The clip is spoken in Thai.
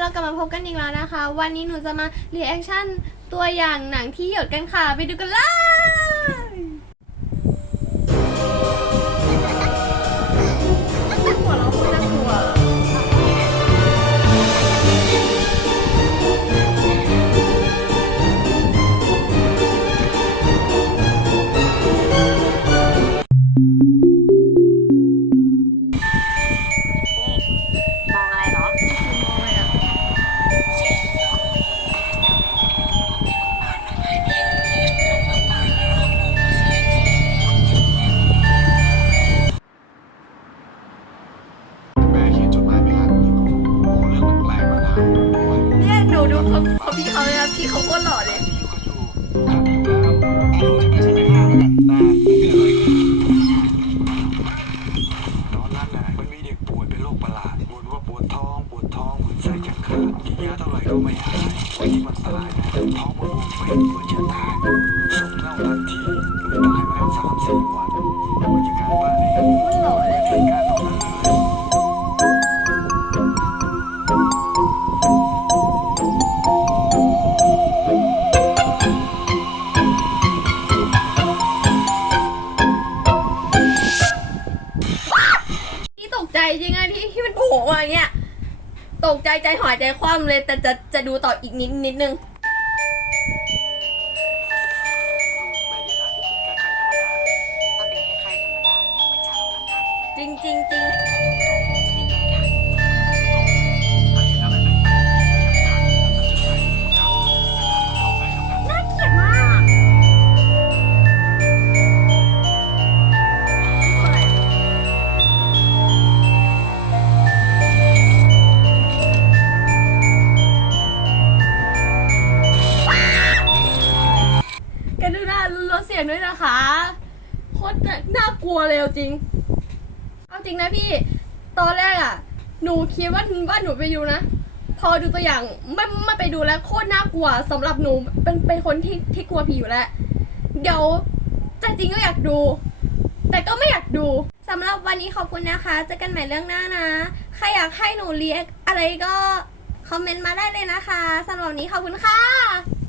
เรากลับมาพบกันอีกแล้วนะคะ วันนี้หนูจะมารีแอคชั่นตัวอย่างหนังที่หยดกันค่ะ ไปดูกันเลย เนี่เขาเขาพี่เขาเลยนะพี่เขาโคตรหล่อเลยที่อยู่ก็อยู่ครับอยู่แล้วอารมณ์จะไม่ใช่ไปฆ่ามันแต่ไม่เกิดอะไรขึ้นตอนนั้นน่ะมันมีเด็กป่วยเป็นโรคประหล จจริงอะที่ที่มันโผล่มาอย่างเงี้ย ตกใจใจหายใจคว่ำเลย แต่จะจะดูต่ออีกนิดนิดนึงแม่อย่าอาจจะเป็นแค่ใครธรรมดาถ้ เสียงด้วยนะคะโคตรน่ากลัวเลยจริง เอาจริงนะพี่ ตอนแรกอะ หนูคิดว่าว่าหนูไปดูนะ พอดูตัวอย่างไม่ไม่ไปดูแล้วโคตรน่ากลัวสำหรับหนูเป็นเป็นคนที่ที่กลัวผีอยู่แล้ว เดี๋ยวใจจริงก็อยากดู แต่ก็ไม่อยากดูสำหรับวันนี้ขอบคุณนะคะ เจอกันใหม่เรื่องหน้านะ ใครอยากให้หนูเรียกอะไรก็คอมเมนต์มาได้เลยนะคะสำหรับวันนี้ขอบคุณค่ะ